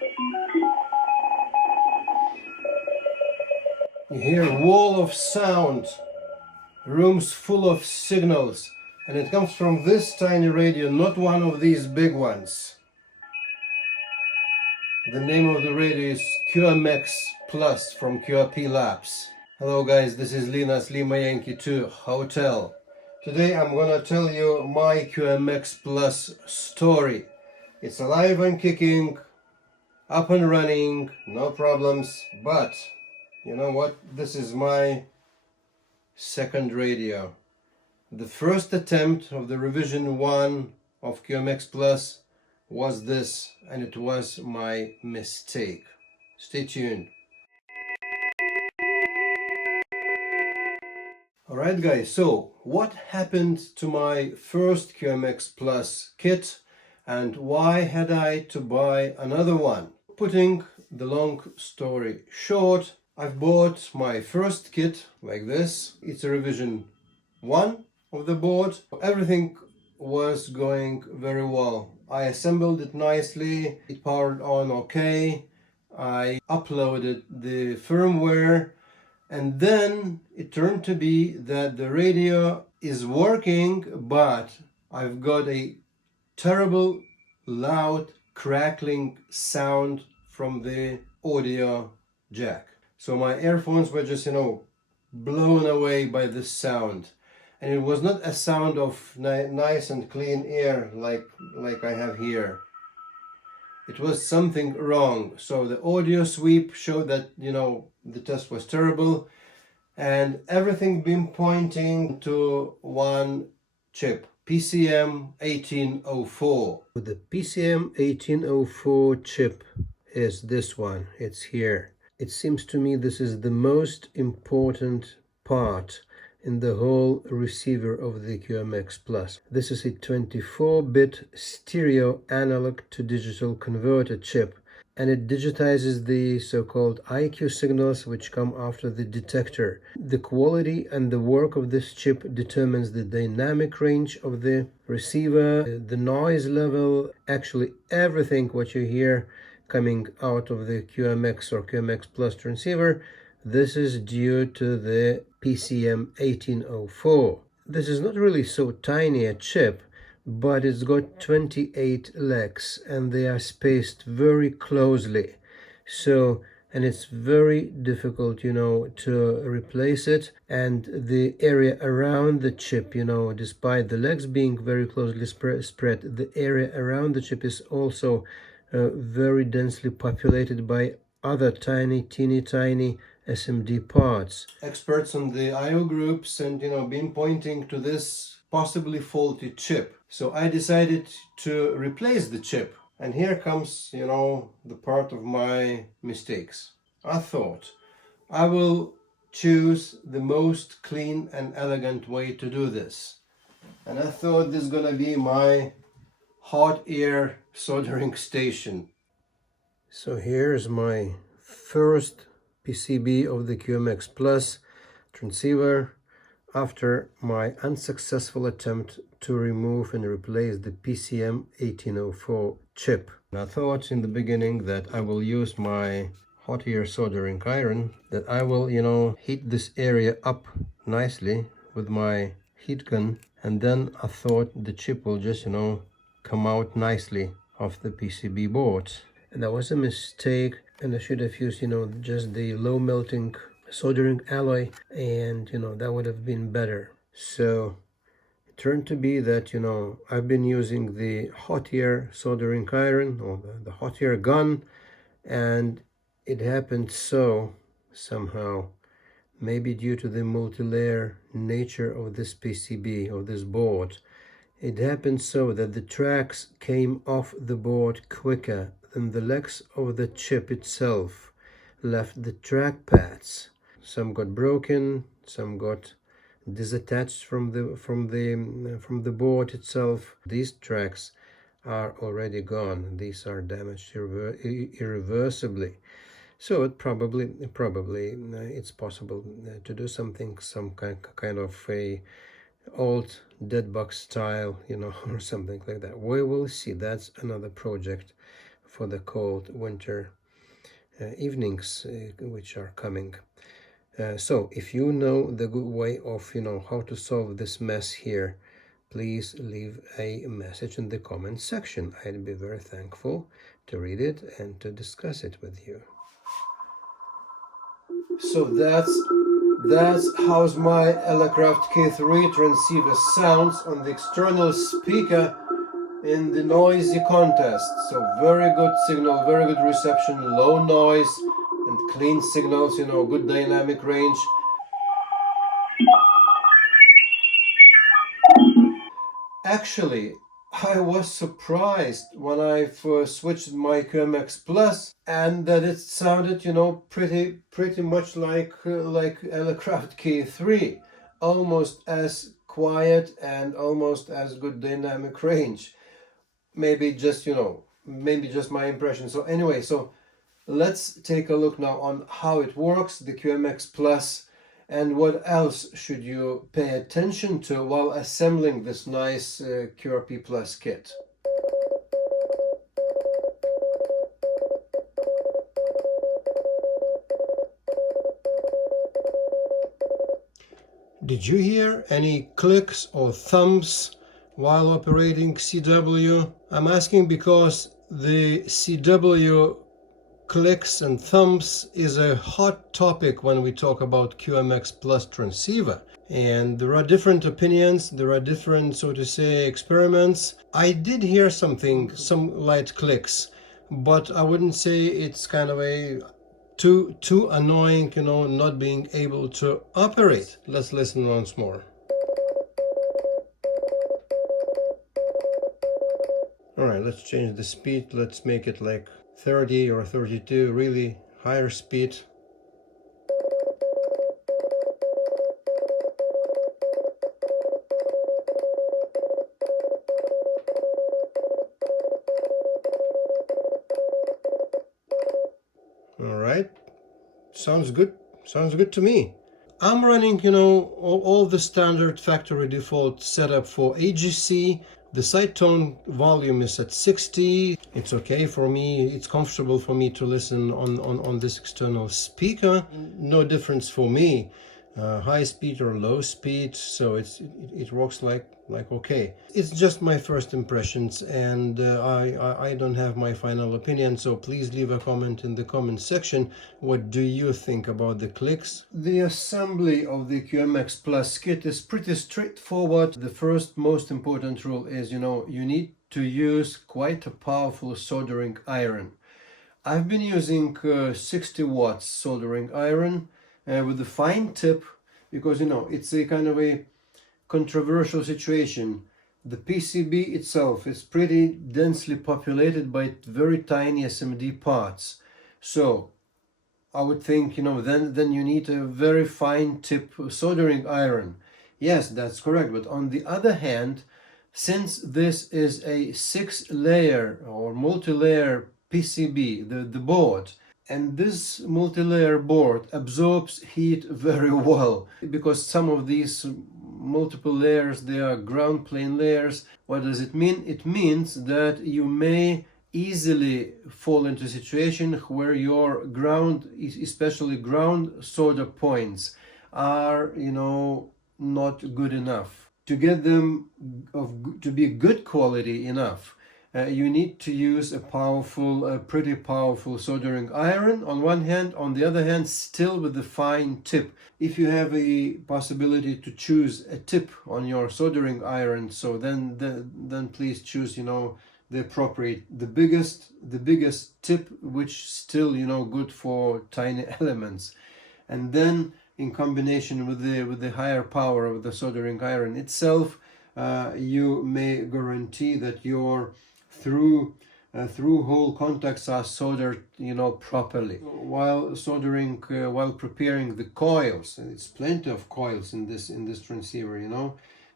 You hear a wall of sound, rooms full of signals, and it comes from this tiny radio, not one of these big ones. The name of the radio is QMX Plus from QRP-labs. Hello guys, this is Linas Lima Yankee 2 Hotel. Today I'm gonna tell you my QMX Plus story. It's alive and kicking, up and running, no problems, but you know what? This is my second radio. The first attempt of the revision 1 of QMX Plus was this, and it was my mistake. Stay tuned. Alright guys, so what happened to my first QMX Plus kit and why had I to buy another one? Putting the long story short, I've bought my first kit like this. It's a revision 1 of the board. Everything was going very well. I assembled it nicely, it powered on okay, I uploaded the firmware, and then it turned to be that the radio is working, but I've got a terrible loud crackling sound from the audio jack. So my earphones were just, blown away by this sound. And it was not a sound of nice and clean air like I have here. It was something wrong. So the audio sweep showed that, the test was terrible. And everything been pointing to one chip, PCM 1804. The PCM 1804 chip is this one. It's here. It seems to me this is the most important part in the whole receiver of the QMX Plus. This is a 24-bit stereo analog to digital converter chip, and it digitizes the so-called IQ signals which come after the detector. The quality and the work of this chip determines the dynamic range of the receiver, the noise level, actually everything what you hear coming out of the QMX or QMX Plus transceiver. This is due to the PCM 1804. This is not really so tiny a chip, but it's got 28 legs and they are spaced very closely. So, and it's very difficult, to replace it. And the area around the chip, despite the legs being very closely spread, the area around the chip is also very densely populated by other teeny tiny SMD parts. Experts on the I/O groups and been pointing to this possibly faulty chip. So I decided to replace the chip, and here comes the part of my mistakes. I thought I will choose the most clean and elegant way to do this, and I thought this is gonna be my hot air soldering station. So here's my first PCB of the QMX Plus transceiver after my unsuccessful attempt to remove and replace the PCM 1804 chip. And I thought in the beginning that I will use my hot air soldering iron, that I will, heat this area up nicely with my heat gun, and then I thought the chip will just, come out nicely off the PCB board. And that was a mistake, and I should have used, just the low melting soldering alloy, and, that would have been better. So it turned to be that, I've been using the hot air soldering iron, or the hot air gun, and it happened so somehow, maybe due to the multi-layer nature of this PCB, of this board, it happened so that the tracks came off the board quicker than the legs of the chip itself left the track pads. Some got broken, some got disattached from the board itself. These tracks are already gone. These are damaged irreversibly. So it's possible to do something, some kind of a old dead bug style, or something like that. We will see. That's another project for the cold winter evenings which are coming. So if you know the good way of how to solve this mess here, please leave a message in the comment section. I'd be very thankful to read it and to discuss it with you. So that's how my Elecraft K3 transceiver sounds on the external speaker in the noisy contest. So very good signal, very good reception, low noise and clean signals, good dynamic range. Actually, I was surprised when I first switched my QMX Plus and that it sounded, pretty much like Elecraft K3, almost as quiet and almost as good dynamic range. Maybe just my impression. So anyway, so let's take a look now on how it works, the QMX Plus, and what else should you pay attention to while assembling this nice QRP Plus kit. Did you hear any clicks or thumps while operating CW? I'm asking because the CW clicks and thumps is a hot topic when we talk about QMX Plus transceiver. And there are different opinions, there are different, so to say, experiments. I did hear some light clicks, but I wouldn't say it's kind of a too annoying, not being able to operate. Let's listen once more. All right, let's change the speed. Let's make it like 30 or 32, really higher speed. All right, sounds good to me. I'm running, all the standard factory default setup for AGC. The side tone volume is at 60. It's okay for me. It's comfortable for me to listen on this external speaker. No difference for me, high speed or low speed. So it works like okay. It's just my first impressions, and I don't have my final opinion. So please leave a comment in the comment section. What do you think about the clicks? The assembly of the QMX Plus kit is pretty straightforward. The first most important rule is, you need to use quite a powerful soldering iron. I've been using 60 watts soldering iron with a fine tip because, it's a kind of a controversial situation. The PCB itself is pretty densely populated by very tiny SMD parts. So I would think, then you need a very fine tip soldering iron. Yes, that's correct. But on the other hand, since this is a 6-layer or multi-layer PCB, the board, and this multi-layer board absorbs heat very well, because some of these multiple layers, they are ground plane layers. What does it mean? It means that you may easily fall into a situation where your ground, especially ground solder points, are not good enough. To get them to be good quality enough, you need to use a pretty powerful soldering iron on one hand, on the other hand still with the fine tip. If you have a possibility to choose a tip on your soldering iron, so then please choose the appropriate, the biggest tip, which still good for tiny elements. And then in combination with the higher power of the soldering iron itself, you may guarantee that your through hole contacts are soldered properly. While soldering, while preparing the coils, and it's plenty of coils in this transceiver,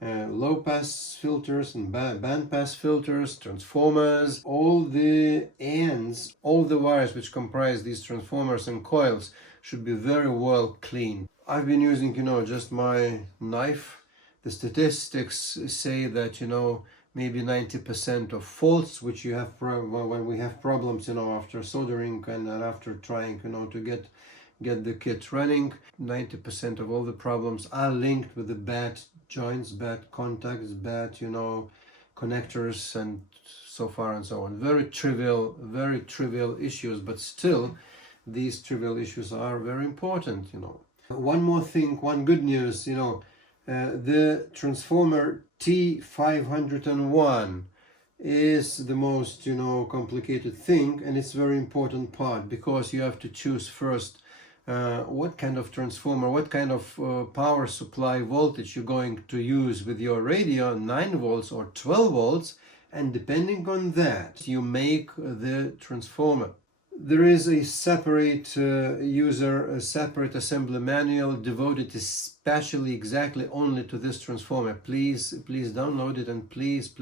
low pass filters and band pass filters, transformers, all the ends, all the wires which comprise these transformers and coils should be very well cleaned. I've been using just my knife. The statistics say that maybe 90% of faults, which you have when we have problems, after soldering and after trying, to get the kit running. 90% of all the problems are linked with the bad joints, bad contacts, bad, connectors, and so far and so on. Very trivial issues, but still these trivial issues are very important. One more thing, one good news, the transformer T501 is the most complicated thing, and it's a very important part, because you have to choose first what kind of transformer, what kind of power supply voltage you're going to use with your radio, 9 volts or 12 volts, and depending on that you make the transformer. There is a separate a separate assembly manual devoted especially exactly only to this transformer. Please download it, and please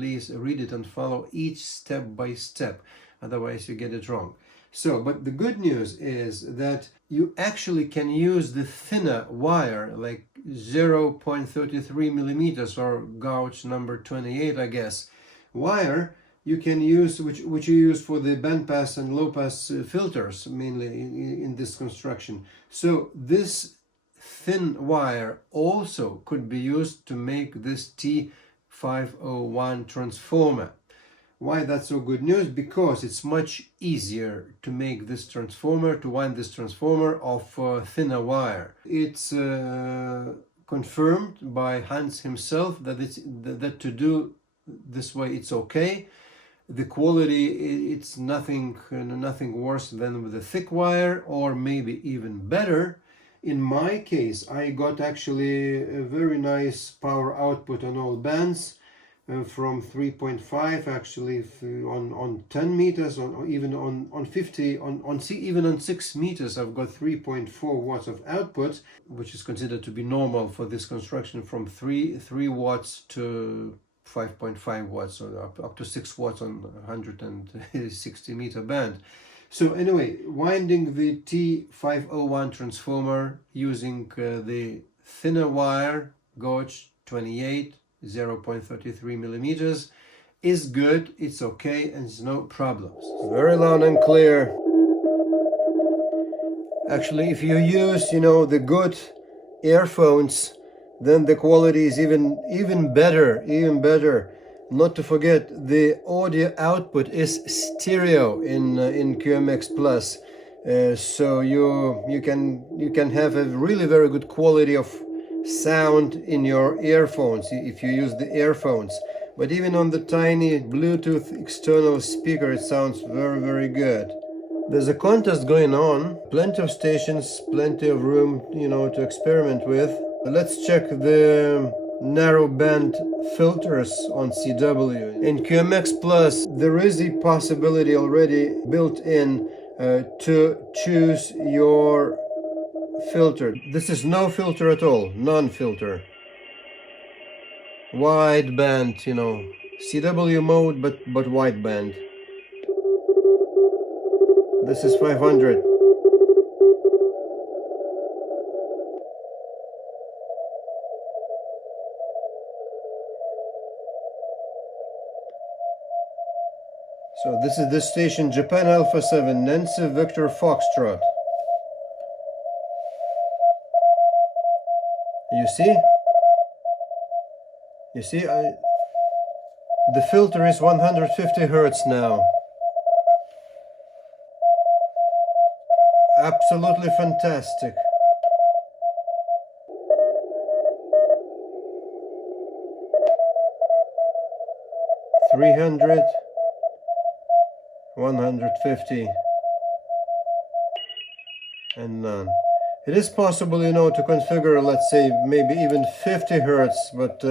read it and follow each step by step, otherwise you get it wrong. So, but the good news is that you actually can use the thinner wire, like 0.33 millimeters or gauge number 28, I guess, wire. You can use, which you use for the bandpass and low-pass filters, mainly in this construction. So this thin wire also could be used to make this T501 transformer. Why that's so good news? Because it's much easier to make this transformer, to wind this transformer of thinner wire. It's confirmed by Hans himself that to do this way it's okay. The quality, it's nothing worse than with a thick wire, or maybe even better. In my case, I got actually a very nice power output on all bands, from 3.5 actually on 10 meters, or even on 50, even on 6 meters I've got 3.4 watts of output, which is considered to be normal for this construction, from 3 watts to 5.5 watts, or up to 6 watts on 160 meter band. So anyway, winding the T501 transformer using the thinner wire, gauge 28, 0.33 millimeters, is good, it's okay, and it's no problems. Very loud and clear. Actually, if you use, the good earphones, then the quality is even better. Not to forget, the audio output is stereo in QMX Plus, so you can have a really very good quality of sound in your earphones if you use the earphones. But even on the tiny Bluetooth external speaker, it sounds very good. There's a contest going on, plenty of stations, plenty of room, to experiment with. Let's check the narrow band filters on CW. In QMX Plus, there is a possibility already built in to choose your filter. This is no filter at all, non-filter. Wide band, CW mode, but wide band. This is 500. So this is the station Japan Alpha 7, Nancy Victor Foxtrot. You see, the filter is 150 Hertz now. Absolutely fantastic. $300, 150, and none. It is possible, to configure, let's say, maybe even 50 Hertz, but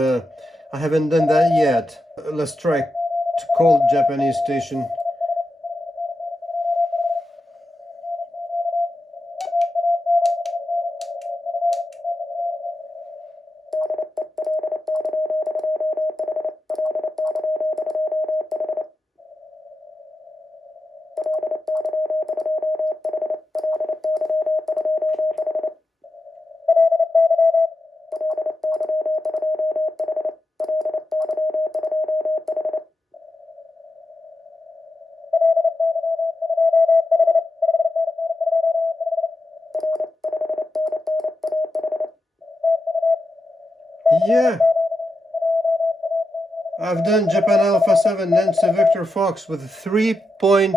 I haven't done that yet. Let's try to call Japanese station. Yeah, I've done Japan Alpha 7 Nancy Victor Fox with 3.4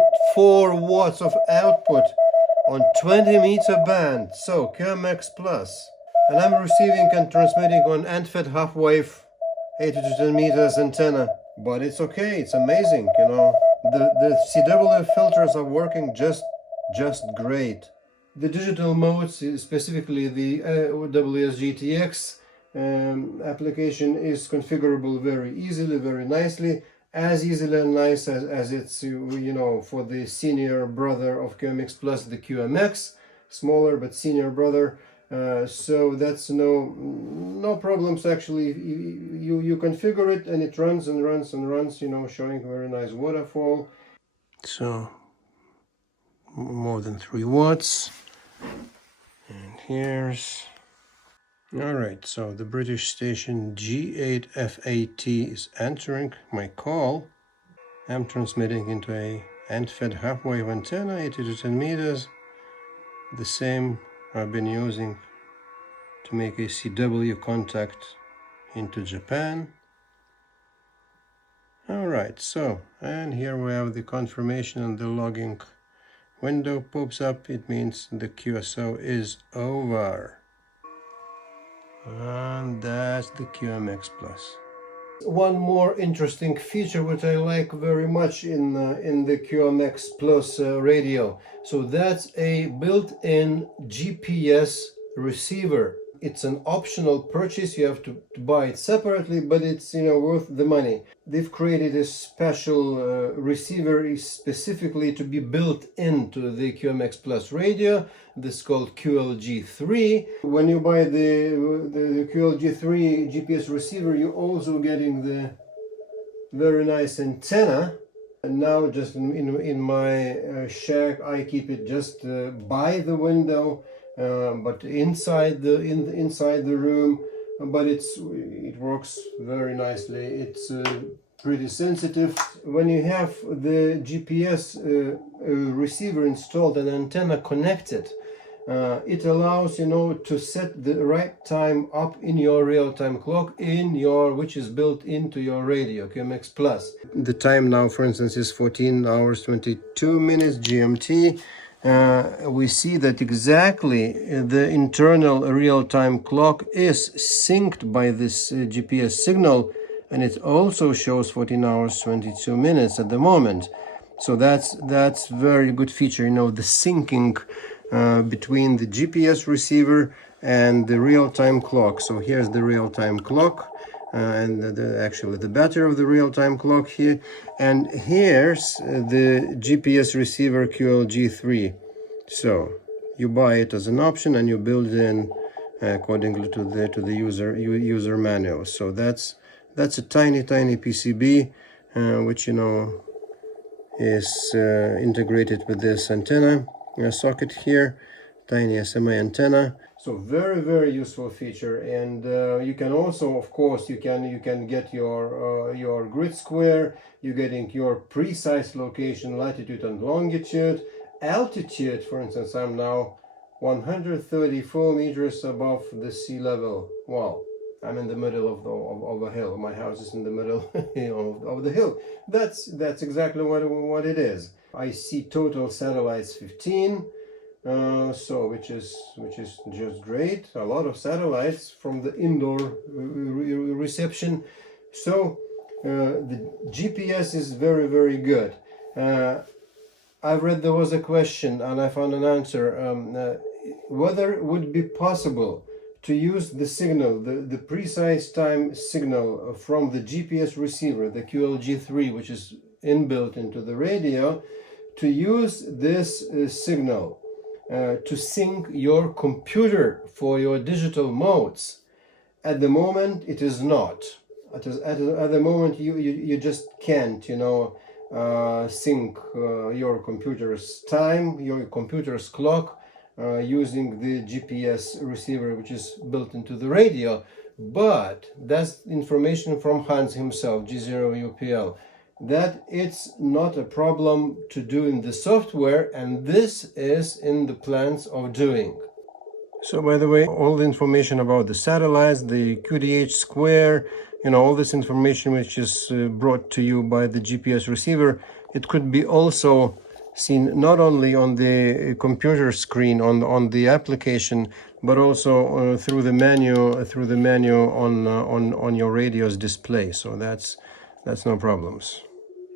watts of output on 20-meter band, so QMX Plus. And I'm receiving and transmitting on end-fed half-wave 80 to 10 meters antenna. But it's okay, it's amazing, you know. The CW filters are working just great. The digital modes, specifically the WSGTX application, is configurable very easily, very nicely, as easily and nice as it's, you know, for the senior brother of QMX Plus, the QMX, smaller but senior brother. So that's no problems actually. You configure it and it runs and runs and runs, you know, showing very nice waterfall. So more than 3 watts. And here's, all right, so the British station G8FAT is answering my call. I'm transmitting into a end-fed half-wave antenna, 80 to 10 meters, the same I've been using to make a CW contact into Japan. All right, so, and here we have the confirmation, and the logging window pops up. It means the QSO is over. And that's the QMX Plus. One more interesting feature which I like very much in the QMX Plus radio. So that's a built-in GPS receiver. It's an optional purchase. You have to buy it separately, but it's, you know, worth the money. They've created a special receiver specifically to be built into the QMX Plus radio. This is called QLG3. When you buy the QLG3 GPS receiver, you're also getting the very nice antenna. And now just in my shack, I keep it just by the window, but inside the room. But it works very nicely. It's pretty sensitive. When you have the GPS receiver installed and antenna connected, it allows, you know, to set the right time up in your real-time clock which is built into your radio, QMX Plus. The time now, for instance, is 14 hours 22 minutes GMT. We see that exactly the internal real-time clock is synced by this GPS signal, and it also shows 14 hours 22 minutes at the moment. So that's very good feature, you know, the syncing between the GPS receiver and the real-time clock. So here's the real-time clock, and actually the battery of the real-time clock here, and here's the GPS receiver QLG3. So you buy it as an option and you build it in accordingly to the user manual. So that's a tiny PCB which, you know, is integrated with this antenna socket here, tiny SMA antenna. So very useful feature. And you can also, of course, you can get your grid square. You're getting your precise location, latitude and longitude. Altitude, for instance, I'm now 134 meters above the sea level. Wow, I'm in the middle of a hill. My house is in the middle of the hill. That's exactly what it is. I see total satellites 15, so which is just great. A lot of satellites from the indoor reception. So the GPS is very good. I've read there was a question and I found an answer, whether it would be possible to use the signal, the precise time signal from the GPS receiver, the QLG3, which is inbuilt into the radio, to use this signal to sync your computer for your digital modes. At the moment, it is not. At the moment, you just can't, you know, sync your computer's time, your computer's clock, using the GPS receiver which is built into the radio. But that's information from Hans himself, G0UPL, that it's not a problem to do in the software, and this is in the plans of doing. So by the way, all the information about the satellites, the QDH square, all this information which is brought to you by the GPS receiver, it could be also seen not only on the computer screen on the application, but also through the menu on your radio's display. So that's no problems.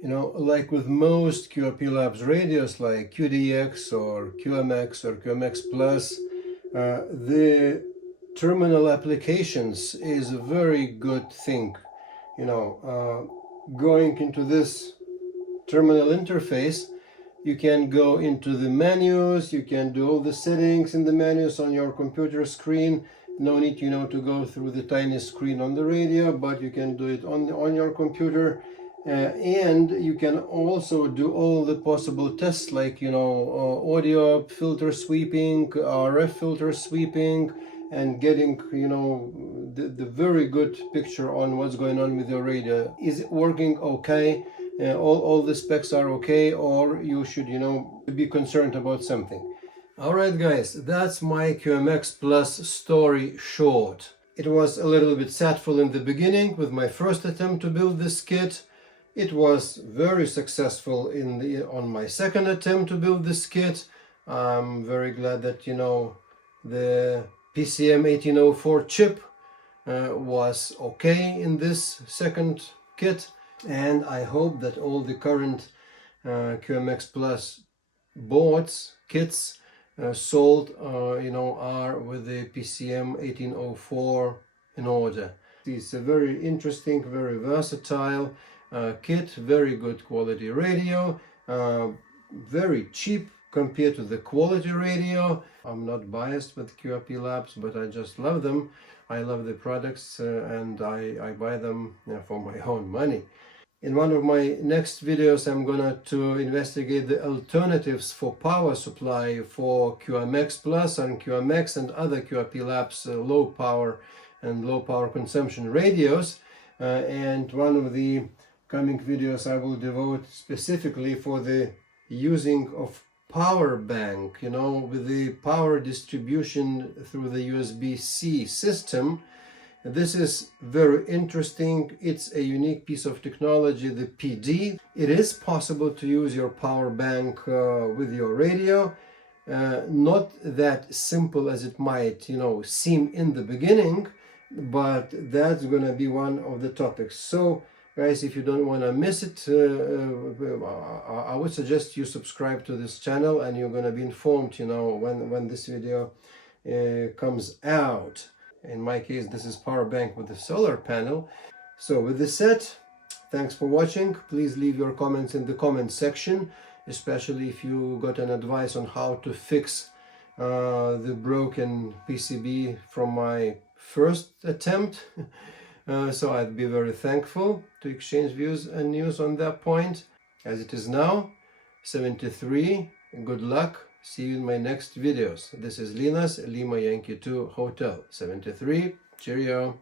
Like with most QRP-labs radios, like QDX or QMX or QMX Plus, the terminal applications is a very good thing. Going into this terminal interface, you can go into the menus, you can do all the settings in the menus on your computer screen. No need, to go through the tiny screen on the radio, but you can do it on your computer. And you can also do all the possible tests, like audio filter sweeping, RF filter sweeping, and getting the very good picture on what's going on with your radio. Is it working okay? All the specs are okay, or you should be concerned about something. All right, guys, that's my QMX Plus story short. It was a little bit sadful in the beginning with my first attempt to build this kit. It was very successful on my second attempt to build this kit. I'm very glad that the PCM1804 chip was okay in this second kit, and I hope that all the current QMX Plus boards, kits sold are with the PCM1804 in order. It's a very interesting, very versatile kit, very good quality radio, very cheap compared to the quality radio. I'm not biased with QRP-labs, but I just love them. I love the products and I buy them for my own money. In one of my next videos, I'm gonna to investigate the alternatives for power supply for QMX Plus and QMX and other QRP-labs low power and low power consumption radios. And one of the coming videos I will devote specifically for the using of power bank, with the power distribution through the USB-C system. This is very interesting. It's a unique piece of technology, the PD. It is possible to use your power bank with your radio. Not that simple as it might, seem in the beginning, but that's going to be one of the topics. So guys, if you don't want to miss it, I would suggest you subscribe to this channel, and you're going to be informed, when this video comes out. In my case, this is power bank with the solar panel. So with this said, thanks for watching. Please leave your comments in the comment section, especially if you got an advice on how to fix the broken PCB from my first attempt. So I'd be very thankful to exchange views and news on that point. As it is now, 73, good luck. See you in my next videos. This is Linas, Lima Yankee 2 Hotel, 73. Cheerio.